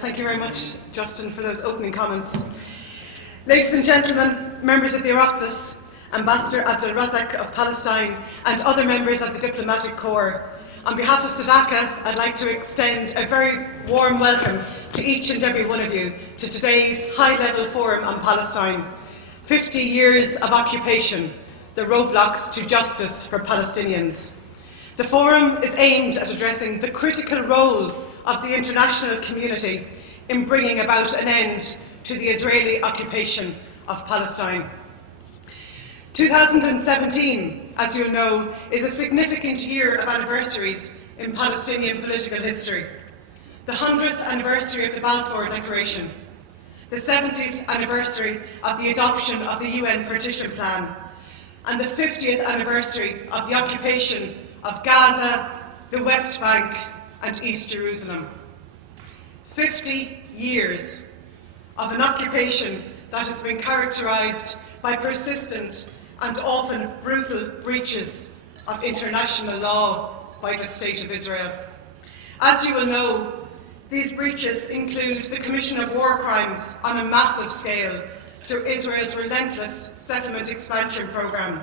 Thank you very much, Justin, for those opening comments. Ladies and gentlemen, members of the Oireachtas, Ambassador Abdel Razak of Palestine, and other members of the Diplomatic Corps, on behalf of Sadaka, I'd like to extend a very warm welcome to each and every one of you to today's high-level forum on Palestine, 50 years of occupation, the roadblocks to justice for Palestinians. The forum is aimed at addressing the critical role of the international community in bringing about an end to the Israeli occupation of Palestine. 2017, as you'll know, is a significant year of anniversaries in Palestinian political history. The 100th anniversary of the Balfour Declaration, the 70th anniversary of the adoption of the UN Partition Plan, and the 50th anniversary of the occupation of Gaza, the West Bank, and East Jerusalem. 50 years of an occupation that has been characterised by persistent and often brutal breaches of international law by the State of Israel. As you will know, these breaches include the commission of war crimes on a massive scale through Israel's relentless settlement expansion programme,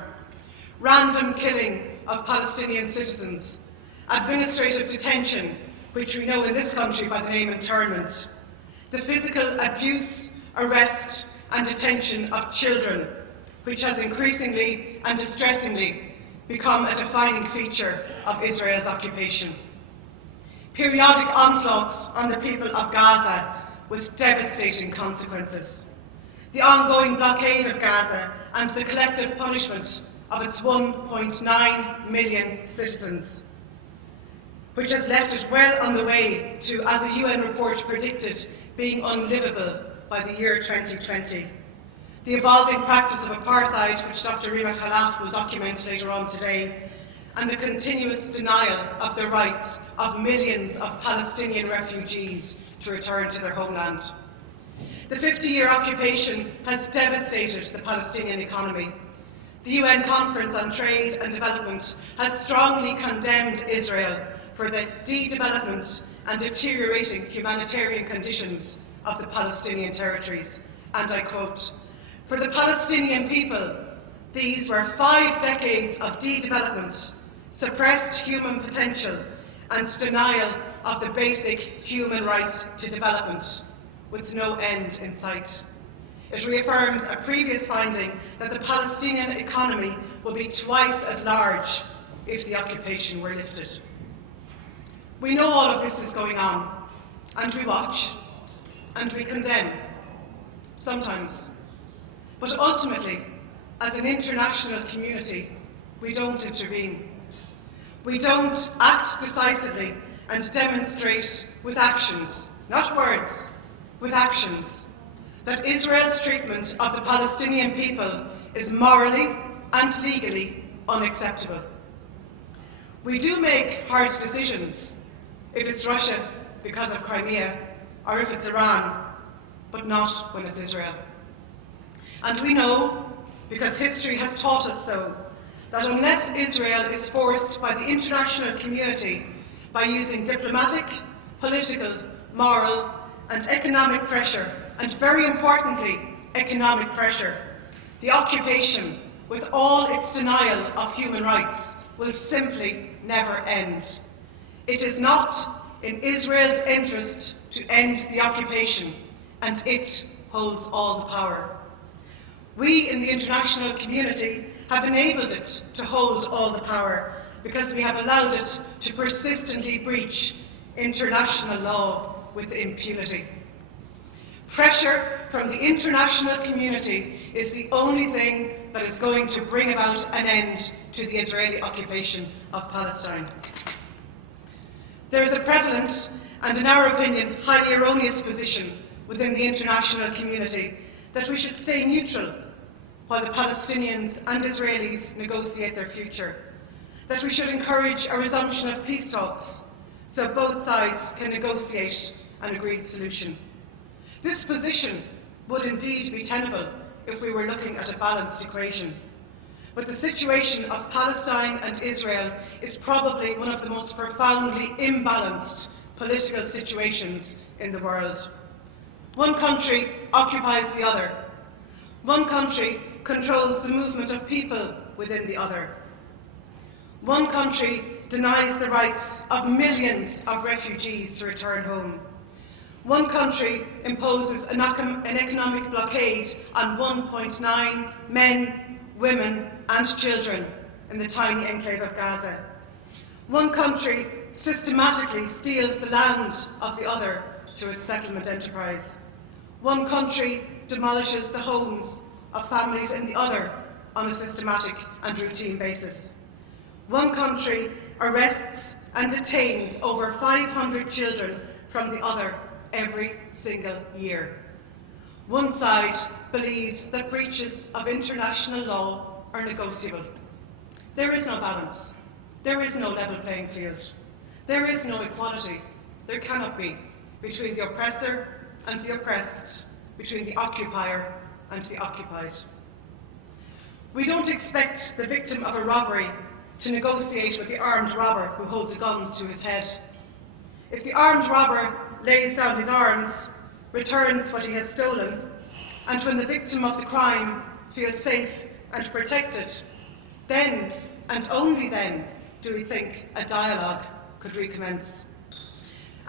random killing of Palestinian citizens, administrative detention, which we know in this country by the name internment, the physical abuse, arrest and detention of children, which has increasingly and distressingly become a defining feature of Israel's occupation. Periodic onslaughts on the people of Gaza with devastating consequences. The ongoing blockade of Gaza and the collective punishment of its 1.9 million citizens, which has left it well on the way to, as a UN report predicted, being unlivable by the year 2020. The evolving practice of apartheid, which Dr. Rima Khalaf will document later on today, and the continuous denial of the rights of millions of Palestinian refugees to return to their homeland. The 50-year occupation has devastated the Palestinian economy. The UN Conference on Trade and Development has strongly condemned Israel for the de-development and deteriorating humanitarian conditions of the Palestinian territories. And I quote, "For the Palestinian people, these were 5 decades of de-development, suppressed human potential, and denial of the basic human right to development, with no end in sight." It reaffirms a previous finding that the Palestinian economy will be twice as large if the occupation were lifted. We know all of this is going on, and we watch, and we condemn, sometimes. But ultimately, as an international community, we don't intervene. We don't act decisively and demonstrate with actions, not words, with actions, that Israel's treatment of the Palestinian people is morally and legally unacceptable. We do make hard decisions, if it's Russia because of Crimea, or if it's Iran, but not when it's Israel. And we know, because history has taught us so, that unless Israel is forced by the international community by using diplomatic, political, moral and economic pressure, and very importantly, economic pressure, the occupation, with all its denial of human rights, will simply never end. It is not in Israel's interest to end the occupation, and it holds all the power. We in the international community have enabled it to hold all the power because we have allowed it to persistently breach international law with impunity. Pressure from the international community is the only thing that is going to bring about an end to the Israeli occupation of Palestine. There is a prevalent and, in our opinion, highly erroneous position within the international community that we should stay neutral while the Palestinians and Israelis negotiate their future, that we should encourage a resumption of peace talks so both sides can negotiate an agreed solution. This position would indeed be tenable if we were looking at a balanced equation. But the situation of Palestine and Israel is probably one of the most profoundly imbalanced political situations in the world. One country occupies the other. One country controls the movement of people within the other. One country denies the rights of millions of refugees to return home. One country imposes an economic blockade on 1.9 men, women and children in the tiny enclave of Gaza. One country systematically steals the land of the other through its settlement enterprise. One country demolishes the homes of families in the other on a systematic and routine basis. One country arrests and detains over 500 children from the other every single year. One side believes that breaches of international law are negotiable. There is no balance. There is no level playing field. There is no equality. There cannot be between the oppressor and the oppressed, between the occupier and the occupied. We don't expect the victim of a robbery to negotiate with the armed robber who holds a gun to his head. If the armed robber lays down his arms, returns what he has stolen, and when the victim of the crime feels safe and protected, then and only then do we think a dialogue could recommence.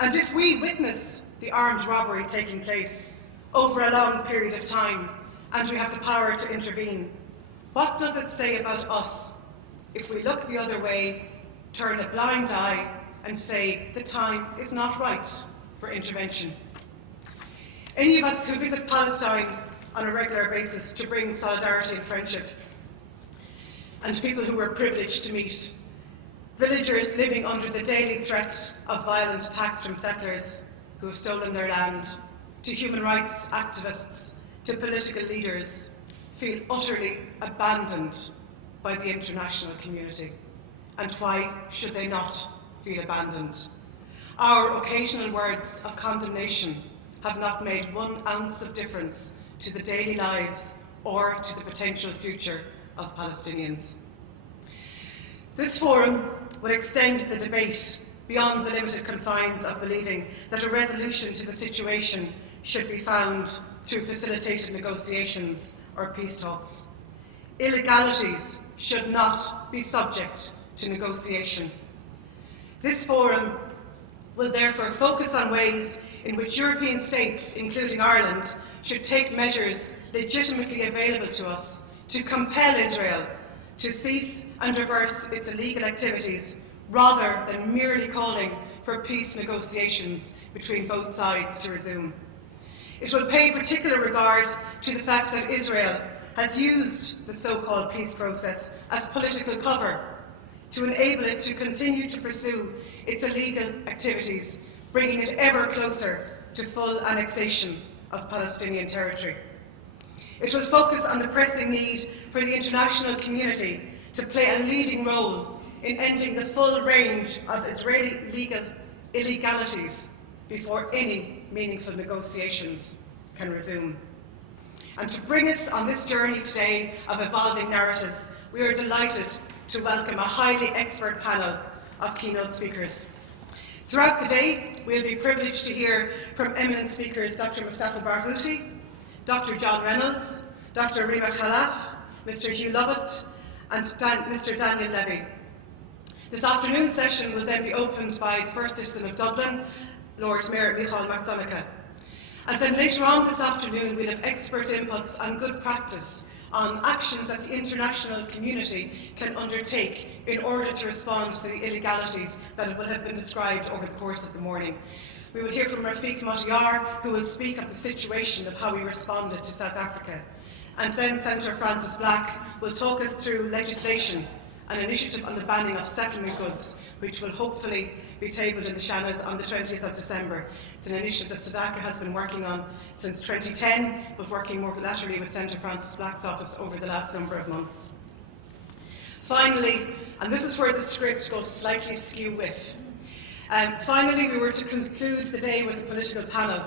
And if we witness the armed robbery taking place over a long period of time and we have the power to intervene, what does it say about us if we look the other way, turn a blind eye and say the time is not right for intervention? Any of us who visit Palestine on a regular basis to bring solidarity and friendship, and people who we're privileged to meet, villagers living under the daily threat of violent attacks from settlers who have stolen their land, to human rights activists, to political leaders, feel utterly abandoned by the international community. And why should they not feel abandoned? Our occasional words of condemnation have not made 1 ounce of difference to the daily lives or to the potential future of Palestinians. This forum will extend the debate beyond the limited confines of believing that a resolution to the situation should be found through facilitated negotiations or peace talks. Illegalities should not be subject to negotiation. This forum will therefore focus on ways in which European states, including Ireland, should take measures legitimately available to us to compel Israel to cease and reverse its illegal activities, rather than merely calling for peace negotiations between both sides to resume. It will pay particular regard to the fact that Israel has used the so-called peace process as political cover to enable it to continue to pursue its illegal activities, bringing it ever closer to full annexation of Palestinian territory. It will focus on the pressing need for the international community to play a leading role in ending the full range of Israeli legal illegalities before any meaningful negotiations can resume. And to bring us on this journey today of evolving narratives, we are delighted to welcome a highly expert panel of keynote speakers. Throughout the day, we'll be privileged to hear from eminent speakers Dr. Mustafa Barghouti, Dr. John Reynolds, Dr. Rima Khalaf, Mr. Hugh Lovett, and Mr. Daniel Levy. This afternoon's session will then be opened by the First Citizen of Dublin, Lord Mayor Micheál Mac Donnchadh. And then later on this afternoon, we'll have expert inputs on good practice on actions that the international community can undertake in order to respond to the illegalities that will have been described over the course of the morning. We will hear from Rafiq Mottiar, who will speak of the situation of how we responded to South Africa. And then Senator Francis Black will talk us through legislation, an initiative on the banning of settlement goods, which will hopefully be tabled in the Shannon on the 20th of December. It's an initiative that SADACA has been working on since 2010, but working more laterally with Senator Francis Black's office over the last number of months. Finally, and this is where the script goes slightly skew-whiff, finally we were to conclude the day with a political panel.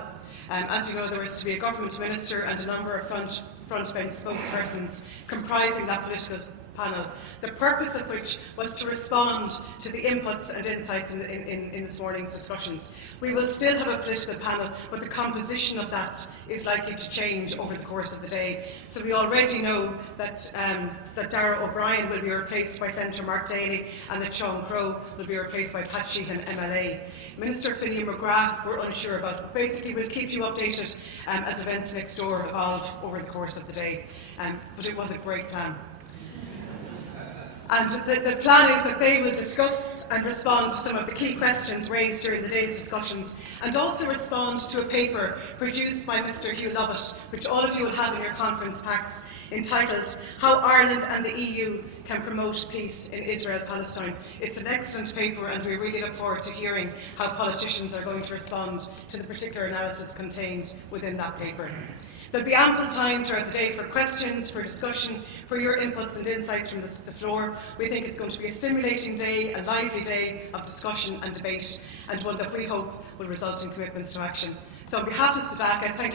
As you know, there was to be a government minister and a number of front-bench spokespersons comprising that panel, the purpose of which was to respond to the inputs and insights in this morning's discussions. We will still have a political panel, but the composition of that is likely to change over the course of the day. So we already know that Darragh O'Brien will be replaced by Senator Mark Daly, and that Sean Crowe will be replaced by Pat Sheehan, MLA. Minister Finlay McGrath we're unsure about, but basically we'll keep you updated as events next door evolve over the course of the day. But it was a great plan. And the plan is that they will discuss and respond to some of the key questions raised during the day's discussions, and also respond to a paper produced by Mr Hugh Lovett, which all of you will have in your conference packs, entitled How Ireland and the EU Can Promote Peace in Israel-Palestine. It's an excellent paper, and we really look forward to hearing how politicians are going to respond to the particular analysis contained within that paper. There'll be ample time throughout the day for questions, for discussion, for your inputs and insights from the floor. We think it's going to be a stimulating day, a lively day of discussion and debate, and one that we hope will result in commitments to action. So on behalf of SEDAC, I thank you